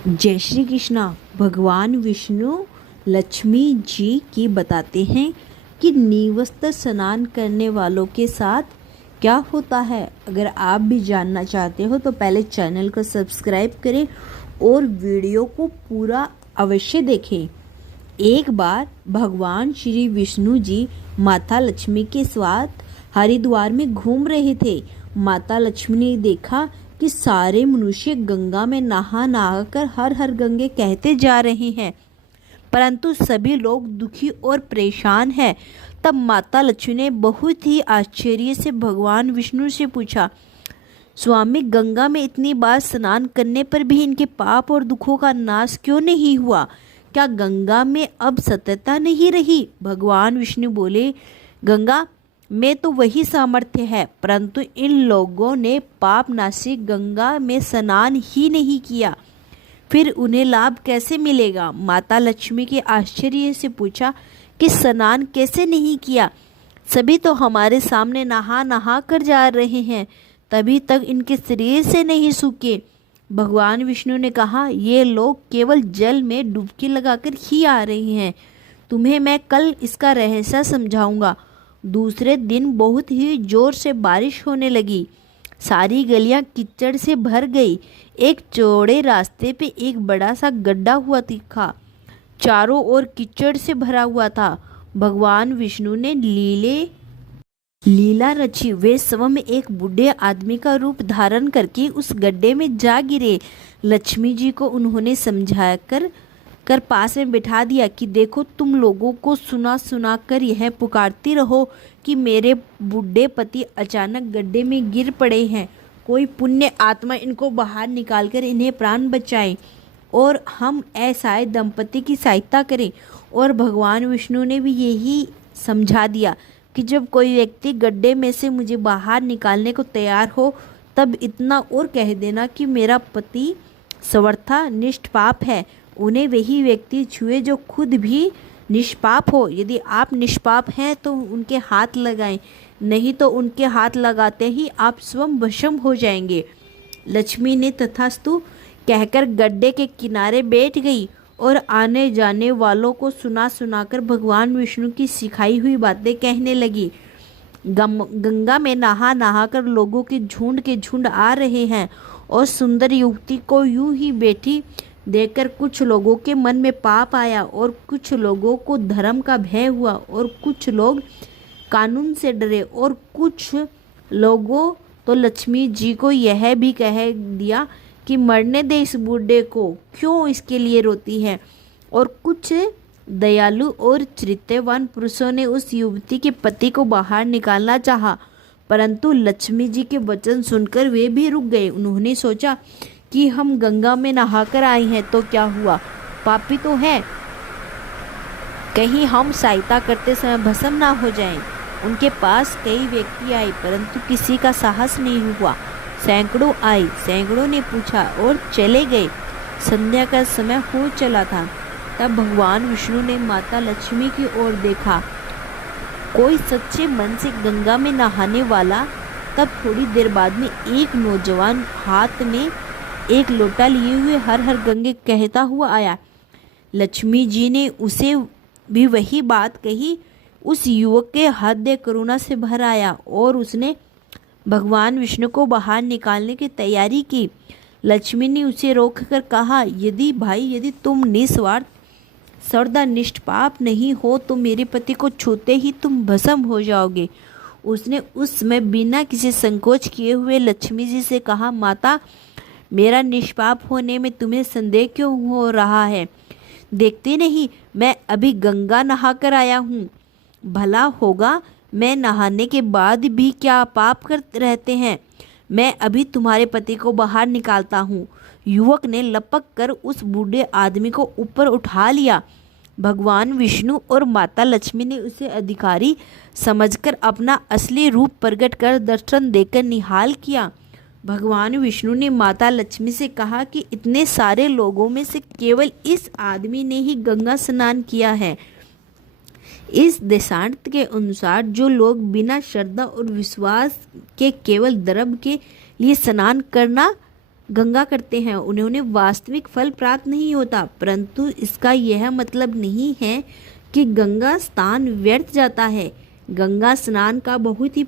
जय श्री कृष्णा। भगवान विष्णु लक्ष्मी जी की बताते हैं कि निवस्त्र स्नान करने वालों के साथ क्या होता है। अगर आप भी जानना चाहते हो तो पहले चैनल को सब्सक्राइब करें और वीडियो को पूरा अवश्य देखें। एक बार भगवान श्री विष्णु जी माता लक्ष्मी के साथ हरिद्वार में घूम रहे थे। माता लक्ष्मी ने देखा कि सारे मनुष्य गंगा में नहा नहा कर हर हर गंगे कहते जा रहे हैं, परंतु सभी लोग दुखी और परेशान हैं। तब माता लक्ष्मी ने बहुत ही आश्चर्य से भगवान विष्णु से पूछा, स्वामी, गंगा में इतनी बार स्नान करने पर भी इनके पाप और दुखों का नाश क्यों नहीं हुआ? क्या गंगा में अब सत्यता नहीं रही? भगवान विष्णु बोले, गंगा में तो वही सामर्थ्य है, परंतु इन लोगों ने पाप नाशी गंगा में स्नान ही नहीं किया, फिर उन्हें लाभ कैसे मिलेगा? माता लक्ष्मी के आश्चर्य से पूछा कि स्नान कैसे नहीं किया? सभी तो हमारे सामने नहा नहा कर जा रहे हैं, तभी तक इनके शरीर से नहीं सूखे। भगवान विष्णु ने कहा, ये लोग केवल जल में डुबकी लगाकर ही आ रहे हैं, तुम्हें मैं कल इसका रहस्य समझाऊंगा। दूसरे दिन बहुत ही जोर से बारिश होने लगी। सारी गलियां कीचड़ से भर गई। एक चौड़े रास्ते पे एक बड़ा सा गड्ढा हुआ दिखा, चारों ओर कीचड़ से भरा हुआ था। भगवान विष्णु ने लीला रची। वे सब में एक बूढ़े आदमी का रूप धारण करके उस गड्ढे में जा गिरे। लक्ष्मी जी को उन्होंने समझा कर पास में बिठा दिया कि देखो, तुम लोगों को सुना सुना कर यह पुकारती रहो कि मेरे बूढ़े पति अचानक गड्ढे में गिर पड़े हैं, कोई पुण्य आत्मा इनको बाहर निकालकर इन्हें प्राण बचाए और हम ऐसा दंपति की सहायता करें। और भगवान विष्णु ने भी यही समझा दिया कि जब कोई व्यक्ति गड्ढे में से मुझे बाहर निकालने को तैयार हो, तब इतना और कह देना कि मेरा पति सर्वथा निष्पाप है। उन्हें वही व्यक्ति छुए जो खुद भी निष्पाप हो। यदि आप निष्पाप हैं तो उनके हाथ लगाएं, नहीं तो उनके हाथ लगाते ही आप स्वयं भस्म हो जाएंगे। लक्ष्मी ने तथास्तु कहकर गड्ढे के किनारे बैठ गई और आने जाने वालों को सुना सुनाकर भगवान विष्णु की सिखाई हुई बातें कहने लगी। गंगा में नहा नहा कर लोगों के झुंड आ रहे हैं और सुंदर युवती को यूं ही बैठी देखकर कुछ लोगों के मन में पाप आया और कुछ लोगों को धर्म का भय हुआ और कुछ लोग कानून से डरे और कुछ लोगों तो लक्ष्मी जी को यह भी कह दिया कि मरने दे इस बूढ़े को, क्यों इसके लिए रोती है। और कुछ दयालु और चरित्रवान पुरुषों ने उस युवती के पति को बाहर निकालना चाहा, परंतु लक्ष्मी जी के वचन सुनकर वे भी रुक गए। उन्होंने सोचा कि हम गंगा में नहाकर आए हैं तो क्या हुआ, पापी तो है, कहीं हम सहायता करते समय भस्म ना हो जाएं। उनके पास कई व्यक्ति आए, परंतु किसी का साहस नहीं हुआ। सैकड़ों आए, सैकड़ों ने पूछा और चले गए। संध्या का समय हो चला था। तब भगवान विष्णु ने माता लक्ष्मी की ओर देखा। कोई सच्चे मन से गंगा में नहाने वाला तब थोड़ी देर बाद में एक नौजवान हाथ में एक लोटा लिए हुए हर हर गंगे कहता हुआ आया। लक्ष्मी जी ने उसे भी वही बात कही। उस युवक के हृदय करुणा से भर आया और उसने भगवान विष्णु को बाहर निकालने की तैयारी की। लक्ष्मी ने उसे रोककर कहा, यदि तुम निस्वार्थ सर्वदा निष्पाप नहीं हो तो मेरे पति को छूते ही तुम भस्म हो जाओगे। उसने उस समय बिना किसी संकोच किए हुए लक्ष्मी जी से कहा, माता, मेरा निष्पाप होने में तुम्हें संदेह क्यों हो रहा है? देखते नहीं, मैं अभी गंगा नहा कर आया हूँ। भला होगा, मैं नहाने के बाद भी क्या पाप करते रहते हैं? मैं अभी तुम्हारे पति को बाहर निकालता हूँ। युवक ने लपक कर उस बूढ़े आदमी को ऊपर उठा लिया। भगवान विष्णु और माता लक्ष्मी ने उसे अधिकारी समझकर अपना असली रूप प्रकट कर दर्शन देकर निहाल किया। भगवान विष्णु ने माता लक्ष्मी से कहा कि इतने सारे लोगों में से केवल इस आदमी ने ही गंगा स्नान किया है। इस देशांत के अनुसार जो लोग बिना श्रद्धा और विश्वास के केवल द्रव्य के लिए स्नान करना गंगा करते हैं उन्हें वास्तविक फल प्राप्त नहीं होता, परंतु इसका यह मतलब नहीं है कि गंगा स्नान व्यर्थ जाता है। गंगा स्नान का बहुत ही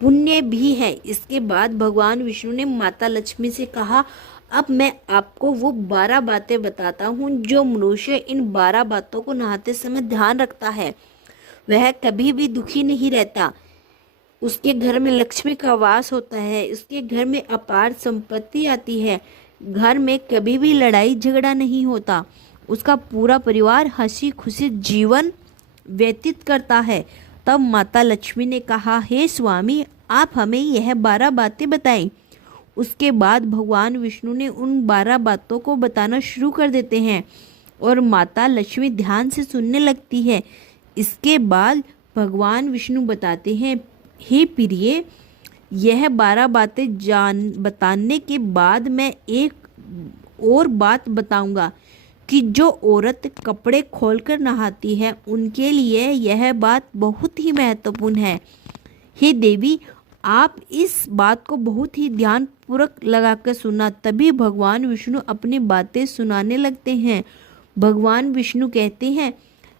पुण्य भी है। इसके बाद भगवान विष्णु ने माता लक्ष्मी से कहा, अब मैं आपको वो 12 बातें बताता हूँ जो मनुष्य इन 12 बातों को नहाते समय ध्यान रखता है, वह कभी भी दुखी नहीं रहता। उसके घर में लक्ष्मी का वास होता है, उसके घर में अपार संपत्ति आती है, घर में कभी भी लड़ाई झगड़ा नहीं होता, उसका पूरा परिवार हंसी खुशी जीवन व्यतीत करता है। तब माता लक्ष्मी ने कहा, हे स्वामी, आप हमें यह 12 बातें बताएं। उसके बाद भगवान विष्णु ने उन 12 बातों को बताना शुरू कर देते हैं और माता लक्ष्मी ध्यान से सुनने लगती है। इसके बाद भगवान विष्णु बताते हैं, हे प्रिय, यह 12 बातें बताने के बाद मैं एक और बात बताऊंगा कि जो औरत कपड़े खोलकर नहाती है उनके लिए यह बात बहुत ही महत्वपूर्ण है। हे देवी, आप इस बात को बहुत ही ध्यानपूर्वक लगाकर सुनना। तभी भगवान विष्णु अपनी बातें सुनाने लगते हैं। भगवान विष्णु कहते हैं,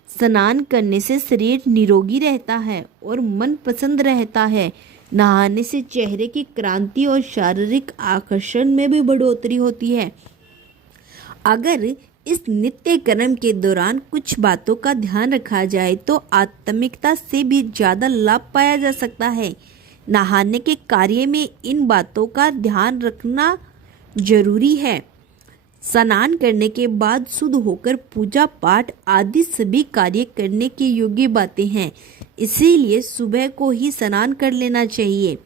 स्नान करने से शरीर निरोगी रहता है और मन पसंद रहता है। नहाने से चेहरे की क्रांति और शारीरिक आकर्षण में भी बढ़ोतरी होती है। अगर इस नित्य कर्म के दौरान कुछ बातों का ध्यान रखा जाए तो आत्मिकता से भी ज़्यादा लाभ पाया जा सकता है। नहाने के कार्य में इन बातों का ध्यान रखना जरूरी है। स्नान करने के बाद शुद्ध होकर पूजा पाठ आदि सभी कार्य करने के योग्य बातें हैं, इसीलिए सुबह को ही स्नान कर लेना चाहिए।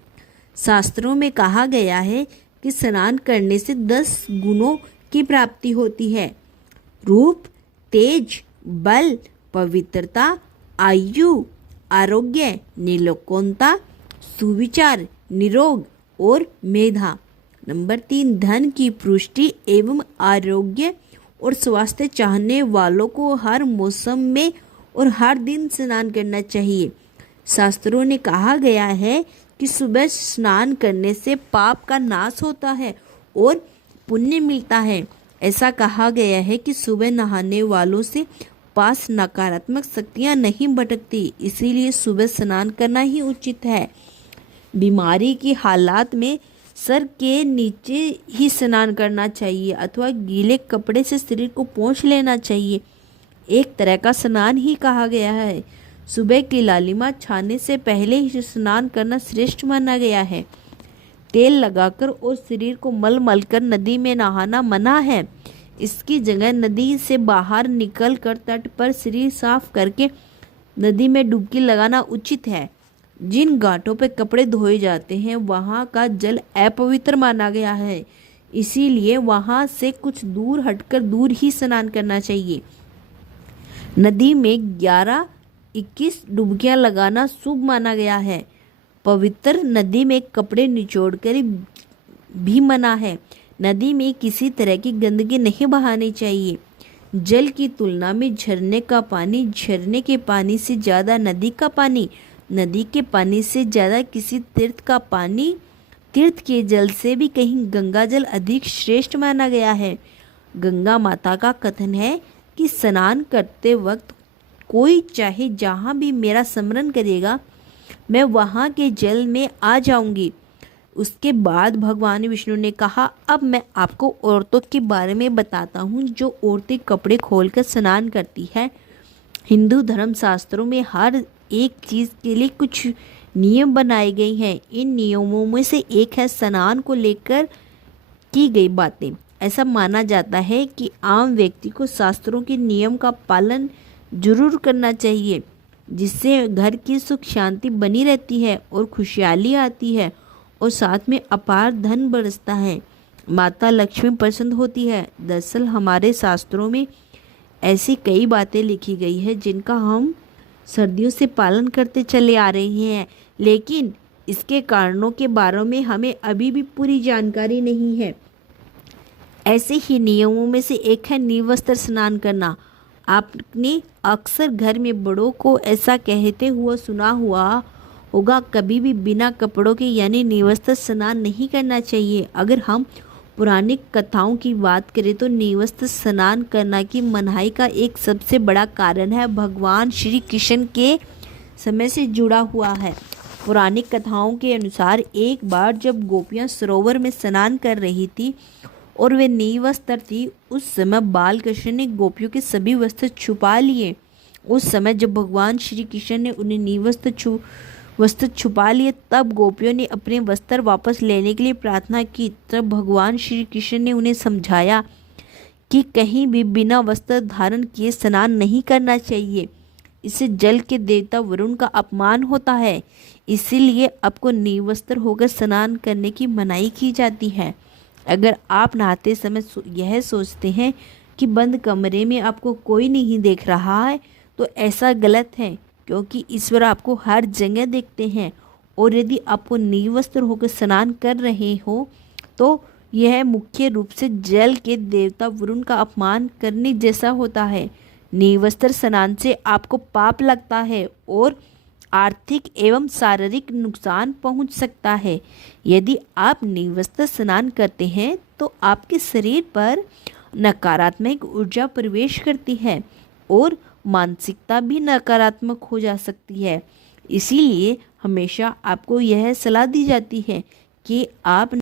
शास्त्रों में कहा गया है कि स्नान करने से 10 गुणों की प्राप्ति होती है: रूप, तेज, बल, पवित्रता, आयु, आरोग्य, नीलोकोनता, सुविचार, निरोग और मेधा। नंबर 3, धन की पुष्टि एवं आरोग्य और स्वास्थ्य चाहने वालों को हर मौसम में और हर दिन स्नान करना चाहिए। शास्त्रों ने कहा गया है कि सुबह स्नान करने से पाप का नाश होता है और पुण्य मिलता है। ऐसा कहा गया है कि सुबह नहाने वालों से पास नकारात्मक शक्तियां नहीं भटकती, इसीलिए सुबह स्नान करना ही उचित है। बीमारी की हालात में सर के नीचे ही स्नान करना चाहिए अथवा गीले कपड़े से शरीर को पोंछ लेना चाहिए। एक तरह का स्नान ही कहा गया है। सुबह की लालिमा छाने से पहले ही स्नान करना श्रेष्ठ माना गया है। तेल लगाकर और शरीर को मल मल कर नदी में नहाना मना है। इसकी जगह नदी से बाहर निकल कर तट पर शरीर साफ करके नदी में डुबकी लगाना उचित है। जिन घाटों पर कपड़े धोए जाते हैं वहाँ का जल अपवित्र माना गया है, इसीलिए वहाँ से कुछ दूर हटकर दूर ही स्नान करना चाहिए। नदी में 11-21 डुबकियां लगाना शुभ माना गया है। पवित्र नदी में कपड़े निचोड़कर भी मना है। नदी में किसी तरह की गंदगी नहीं बहानी चाहिए। जल की तुलना में झरने का पानी, झरने के पानी से ज़्यादा नदी का पानी, नदी के पानी से ज़्यादा किसी तीर्थ का पानी, तीर्थ के जल से भी कहीं गंगा जल अधिक श्रेष्ठ माना गया है। गंगा माता का कथन है कि स्नान करते वक्त कोई चाहे जहाँ भी मेरा स्मरण करेगा, मैं वहाँ के जल में आ जाऊंगी। उसके बाद भगवान विष्णु ने कहा, अब मैं आपको औरतों के बारे में बताता हूँ जो औरतें कपड़े खोलकर स्नान करती है। हिंदू धर्म शास्त्रों में हर एक चीज़ के लिए कुछ नियम बनाए गए हैं। इन नियमों में से एक है स्नान को लेकर की गई बातें। ऐसा माना जाता है कि आम व्यक्ति को शास्त्रों के नियम का पालन जरूर करना चाहिए, जिससे घर की सुख शांति बनी रहती है और खुशहाली आती है और साथ में अपार धन बरसता है। माता लक्ष्मी प्रसन्न होती है। दरअसल हमारे शास्त्रों में ऐसी कई बातें लिखी गई है जिनका हम सर्दियों से पालन करते चले आ रहे हैं, लेकिन इसके कारणों के बारे में हमें अभी भी पूरी जानकारी नहीं है। ऐसे ही नियमों में से एक है निर्वस्त्र स्नान करना। आपने अक्सर घर में बड़ों को ऐसा कहते हुआ सुना हुआ होगा, कभी भी बिना कपड़ों के यानी निर्वस्त्र स्नान नहीं करना चाहिए। अगर हम पौराणिक कथाओं की बात करें तो निवस्त्र स्नान करना की मनाही का एक सबसे बड़ा कारण है भगवान श्री कृष्ण के समय से जुड़ा हुआ है। पौराणिक कथाओं के अनुसार एक बार जब गोपियां सरोवर में स्नान कर रही थी और वे निवस्त्र थी, उस समय बाल कृष्ण ने गोपियों के सभी वस्त्र छुपा लिए। उस समय जब भगवान श्री कृष्ण ने उन्हें वस्त्र छुपा लिए, तब गोपियों ने अपने वस्त्र वापस लेने के लिए प्रार्थना की। तब भगवान श्री कृष्ण ने उन्हें समझाया कि कहीं भी बिना वस्त्र धारण किए स्नान नहीं करना चाहिए, इससे जल के देवता वरुण का अपमान होता है। इसीलिए आपको निवस्त्र होकर स्नान करने की मनाही की जाती है। अगर आप नहाते समय यह सोचते हैं कि बंद कमरे में आपको कोई नहीं देख रहा है, तो ऐसा गलत है, क्योंकि ईश्वर आपको हर जगह देखते हैं। और यदि आपको निवस्त्र होकर स्नान कर रहे हो तो यह मुख्य रूप से जल के देवता वरुण का अपमान करने जैसा होता है। निवस्त्र स्नान से आपको पाप लगता है और आर्थिक एवं शारीरिक नुकसान पहुंच सकता है। यदि आप निवस्त्र स्नान करते हैं तो आपके शरीर पर नकारात्मक ऊर्जा प्रवेश करती है और मानसिकता भी नकारात्मक हो जा सकती है। इसीलिए हमेशा आपको यह सलाह दी जाती है कि आप